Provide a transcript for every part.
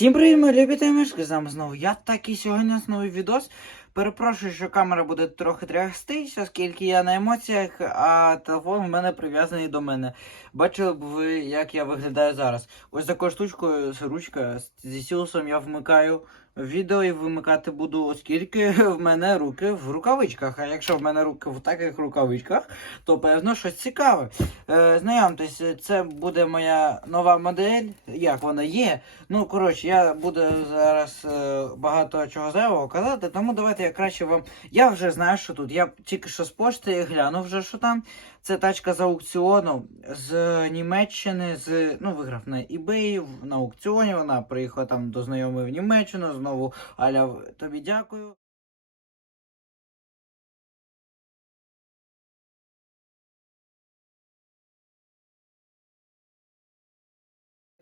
Всім привіт, мої любі мешки, з вами знову я так і сьогодні знову відос. Перепрошую, що камера буде трохи трястись, оскільки я на емоціях, а телефон в мене прив'язаний до мене. Бачили б ви, як я виглядаю зараз. Ось такою штучкою, ручка, зі сілусом я вмикаю відео і вимикати буду, оскільки в мене руки в рукавичках. А якщо в мене руки в таких рукавичках, то певно щось цікаве. Е, знайомтесь, це буде моя нова модель. Як вона є? Ну, коротше, я буду зараз е, багато чого зайвого казати, тому давайте я краще вам. Я вже знаю, що тут. Я тільки що з пошти глянув вже, що там. Це тачка з аукціону з Німеччини, з ну, виграв на eBay на аукціоні. Вона приїхала там до знайомої в Німеччину. Знову Аля, тобі дякую.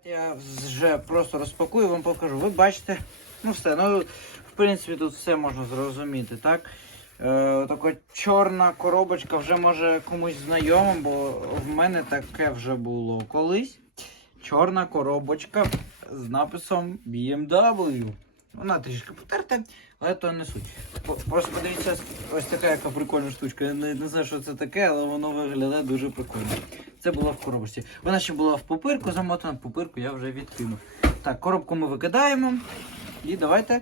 Я вже просто розпакую, вам покажу. Ви бачите, ну все, ну принципі тут все можна зрозуміти, так? Е, така чорна коробочка вже може комусь знайома, бо в мене таке вже було колись. Чорна коробочка з написом BMW. Вона трішки потерта, але то не суть. Просто подивіться, ось така яка прикольна штучка. Я не, не знаю, що це таке, але воно виглядає дуже прикольно. Це було в коробочці. Вона ще була в пупирку, замотана в пупирку я вже відкинув. Так, коробку ми викидаємо. І давайте.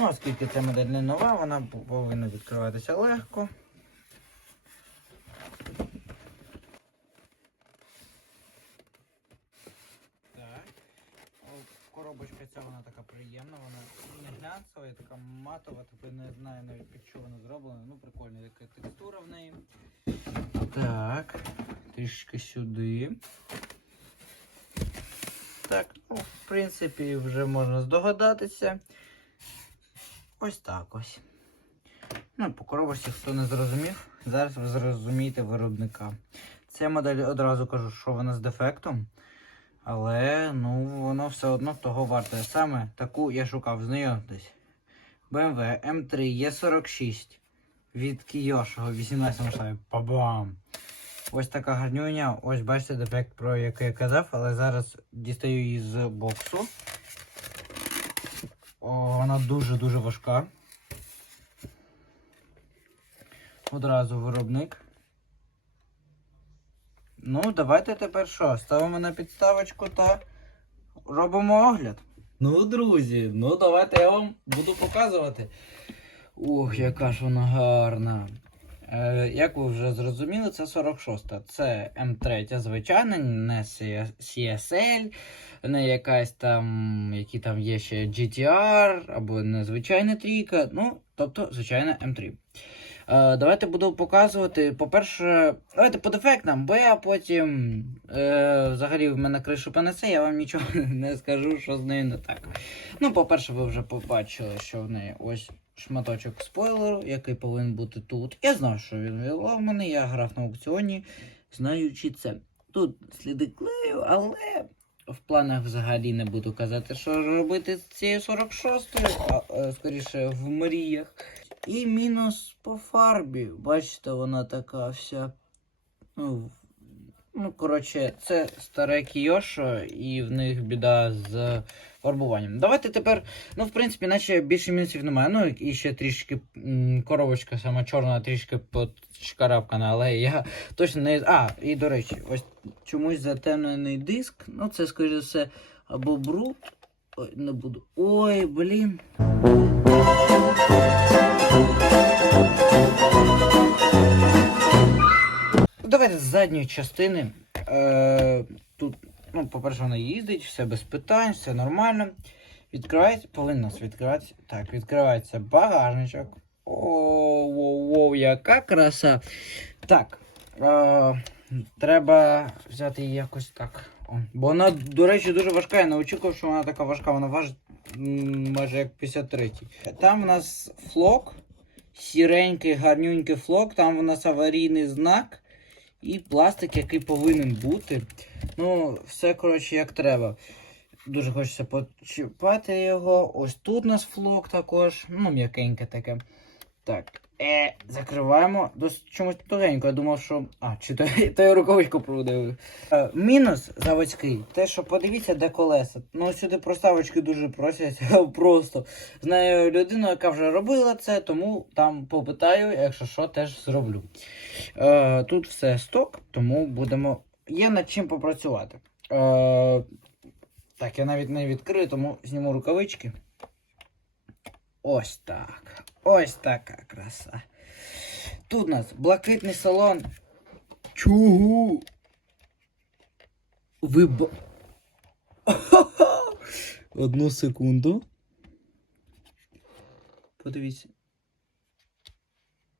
Ну, оскільки ця модель не нова, вона повинна відкриватися легко. Коробочка ця вона така приємна, вона не глянцева, і така матова, тепер не знаю навіть під що вона зроблена. Ну, прикольна така текстура в неї. Так, трішки сюди. Так, ну, в принципі, вже можна здогадатися. Ось так ось. Ну, по коробочці, хто не зрозумів, зараз ви зрозумієте виробника. Ця модель одразу кажу, що вона з дефектом. Але ну, воно все одно того варте. Саме таку я шукав, знайомтесь. BMW M3 E46 від Кіошого 18 масштабів. Па-бам! Ось така гарнюня. Ось бачите дефект, про який я казав, але зараз дістаю її з боксу. О, вона дуже-дуже важка. Одразу виробник. Ну, давайте тепер що? Ставимо на підставочку та робимо огляд. Ну, друзі, ну давайте я вам буду показувати. Ух, яка ж вона гарна. Е, як ви вже зрозуміли, це 46-та. Це М3 звичайна, не CSL, не якась там, які там є ще GTR, або незвичайна трійка. Ну, тобто, звичайна М3. Е, давайте буду показувати. По-перше, давайте по дефектам, бо я потім е, взагалі в мене кришу понесе, я вам нічого не скажу, що з нею не так. Ну, по-перше, ви вже побачили, що в неї ось шматочок спойлеру, який повинен бути тут. Я знав, що він відломаний, я грав на аукціоні, знаючи це. Тут сліди клею, але в планах взагалі не буду казати, що робити з цією 46-ю, а е, скоріше в мріях. І мінус по фарбі. Бачите, вона така вся. Ну, ну коротше, це старе Кіошо, і в них біда з фарбуванням. Давайте тепер, ну, в принципі, наче більше мінусів немає. Ну, і ще трішки коробочка сама чорна, трішки подшкарабкана, але я точно не. А, і до речі, ось чомусь затемнений диск. Ну, це, скоріше все, або бруд. Ой, не буду. Ой, блін. Давайте з задньої частини. Е, тут, ну, по-перше, вона їздить, все без питань, все нормально. Відкривається, повинна нас відкриватися. Так, відкривається багажничок. О, воу, воу, яка краса. Так. Е, треба взяти її якось так. О, бо вона, до речі, дуже важка. Я не очікував, що вона така важка. Вона важить майже як 53. Там у нас флок. Сіренький, гарнюнький флок, там у нас аварійний знак і пластик, який повинен бути. Ну, все, коротше, як треба. Дуже хочеться почіпати його. Ось тут у нас флок також. Ну, м'якеньке таке. Так. Е, закриваємо. Досить чомусь тугенько. Я думав, що. А, чи то, то я рукавичку продивив. Е, мінус заводський. Те, що подивіться, де колеса. Ну, сюди проставочки дуже просять. Просто знаю людину, яка вже робила це, тому там попитаю, якщо що, теж зроблю. Е, тут все сток, тому будемо. Є над чим попрацювати. Е, так, я навіть не відкрию, тому зніму рукавички. Ось так. Ось така краса. Тут у нас блакитний салон. Чого? Ви б... Одну секунду. Подивіться.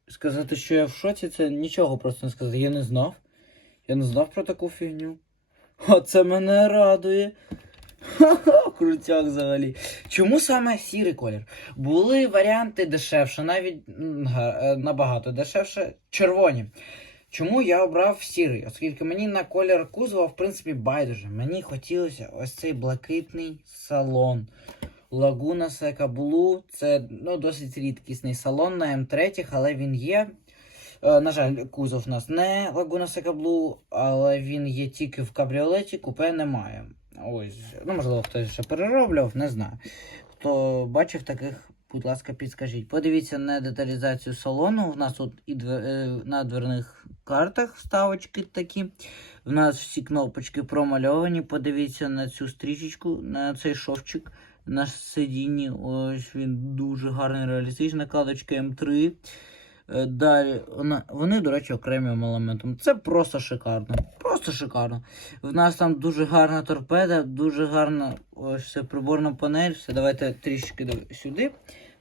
Сказати, що я в шоці, це нічого просто не сказати. Я не знав. Я не знав про таку фігню. Оце мене радує. Ха-ха, крутяк взагалі. Чому саме сірий колір? Були варіанти дешевше, навіть е, набагато дешевше, червоні. Чому я обрав сірий? Оскільки мені на колір кузова, в принципі, байдуже. Мені хотілося ось цей блакитний салон. Лагуна Сека Блу. Це ну, досить рідкісний салон на М3, але він є. Е, На жаль, кузов у нас не Лагуна Сека Блу, але він є тільки в кабріолеті, купе немає. Ось, ну можливо, хтось ще перероблював, не знаю. Хто бачив таких, будь ласка, підскажіть. Подивіться на деталізацію салону. У нас тут і е, на дверних картах вставочки такі. У нас всі кнопочки промальовані. Подивіться на цю стрічечку, на цей шовчик на сидінні. Ось він дуже гарний, реалістичний. Накладочка М3. Е, Далі, вони, до речі, окремим елементом. Це просто шикарно. Просто шикарно. В нас там дуже гарна торпеда, дуже гарна ось приборна панель. Все, давайте трішки сюди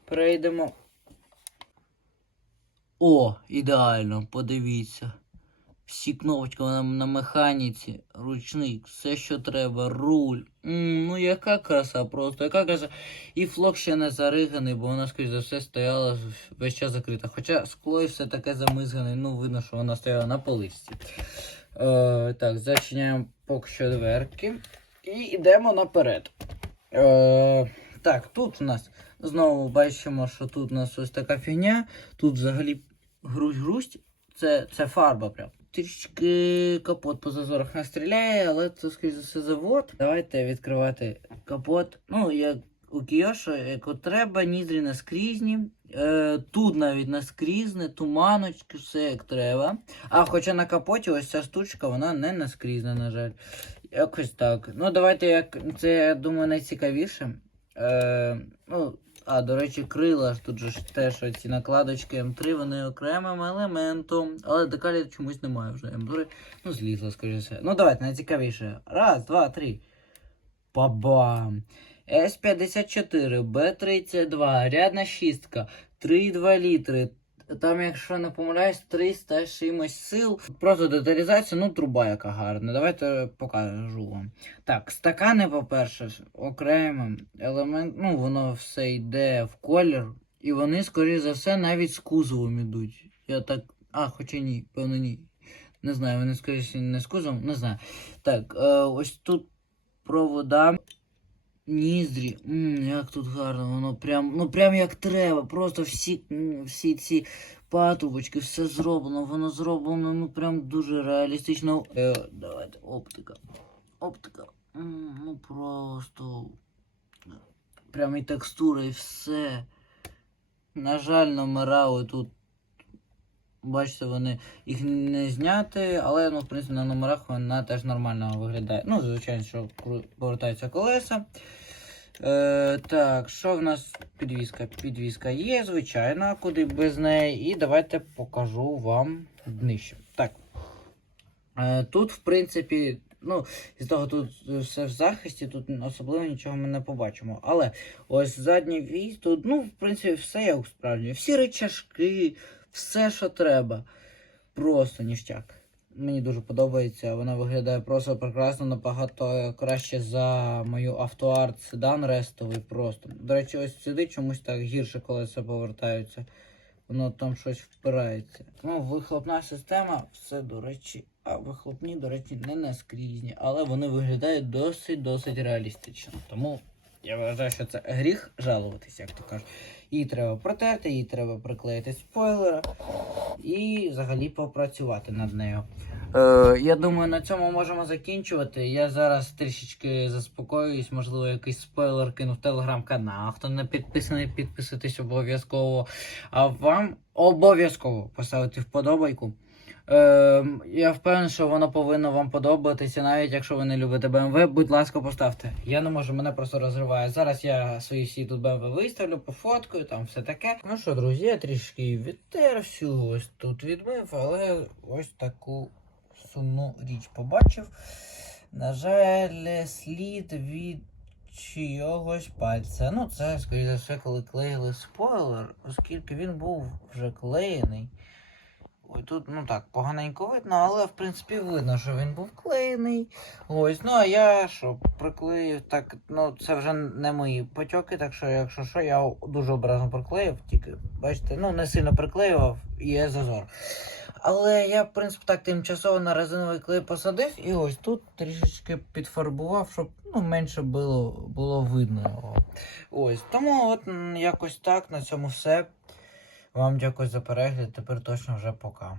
перейдемо. О, ідеально, подивіться. Всі кнопочки вона на механіці, ручник, все, що треба, руль. М, ну яка краса просто, яка краса. І флок ще не зариганий, бо вона, скоріш за все, стояла весь час закрита. Хоча скло і все таке замизгане, ну видно, що вона стояла на поличці. Е, так, зачиняємо поки що дверки. І йдемо наперед. Е, так, тут у нас знову бачимо, що тут у нас ось така фігня. Тут взагалі грусть-грусть. Це, це фарба прям. Трішки капот по зазорах не стріляє, але це, скоріш все, завод. Давайте відкривати капот. Ну, як у Кіошо, як от треба, ніздрі наскрізні. Е, тут навіть наскрізне, туманочки, все як треба. А хоча на капоті ось ця штучка, вона не наскрізна, на жаль. Якось так. Ну, давайте як. Це, я думаю, найцікавіше. Е, ну, а, до речі, крила ж тут же ж теж ці накладочки М3, вони окремим елементом. Але декалі чомусь немає вже М3. Ну, злізло, скоріше. все. Ну, давайте, найцікавіше. Раз, два, три. Бабам! С54, Б32, рядна шістка, 3,2 літри. Там, якщо не помиляюсь, 300 чимось сил. Просто деталізація, ну, труба яка гарна. Давайте покажу вам. Так, стакани, по-перше, окремим елемент, ну, воно все йде в колір. І вони, скоріш за все, навіть з кузовом ідуть. Я так. А, хоча ні, певно, ні. Не знаю, вони, скоріше, не з кузовом, не знаю. Так, е, ось тут провода. Ніздрі, м, як тут гарно, воно прям, ну прям як треба. Просто всі, всі ці патубочки, все зроблено, воно зроблено, ну прям дуже реалістично. Е, давайте, оптика. Оптика. м, ну просто. Прям і текстура, і все. На жаль, номера отут. Бачите, вони їх не зняти, але ну, в принципі на номерах вона теж нормально виглядає. Ну, звичайно, що повертаються колеса. Е, так, що в нас підвіска? Підвіска є, звичайно, куди без неї. І давайте покажу вам днище. Так. Е, тут, в принципі, ну, з того тут все в захисті, тут особливо нічого ми не побачимо. Але ось задній віз, тут, ну, в принципі, все як справді. Всі речашки, все, що треба. Просто ніштяк. Мені дуже подобається. Вона виглядає просто прекрасно, набагато краще за мою автоарт седан рестовий просто. До речі, ось сюди чомусь так гірше колеса повертаються. Воно там щось впирається. Ну, вихлопна система, все, до речі, а вихлопні, до речі, не наскрізні, але вони виглядають досить-досить реалістично. Тому я вважаю, що це гріх жалуватися, як то кажуть. Її треба протерти, її треба приклеїти спойлера і взагалі попрацювати над нею. Е, я думаю, на цьому можемо закінчувати. Я зараз трішечки заспокоююсь, можливо, якийсь спойлер кину в телеграм-канал. Хто не підписаний, підписуйтесь обов'язково. А вам обов'язково поставити вподобайку. Е, я впевнений, що воно повинно вам подобатися, навіть якщо ви не любите BMW, будь ласка, поставте. Я не можу, мене просто розриває. Зараз я свої всі тут BMW виставлю, пофоткаю, там все таке. Ну що, друзі, я трішки відтер всю ось тут відмив, але ось таку сумну річ побачив. На жаль, слід від чийогось пальця. Ну, це, скоріше за все, коли клеїли спойлер, оскільки він був вже клеєний. Ой, тут, ну так, поганенько видно, але в принципі видно, що він був клеєний. Ось, ну а я що, приклеїв, так, ну це вже не мої потьоки, так що, якщо що, я дуже образно приклеїв, тільки, бачите, ну не сильно приклеював, є зазор. Але я, в принципі, так тимчасово на резиновий клей посадив і ось тут трішечки підфарбував, щоб ну, менше було, було видно його. Ось, тому от якось так, на цьому все. Вам дякую за перегляд, тепер точно вже пока.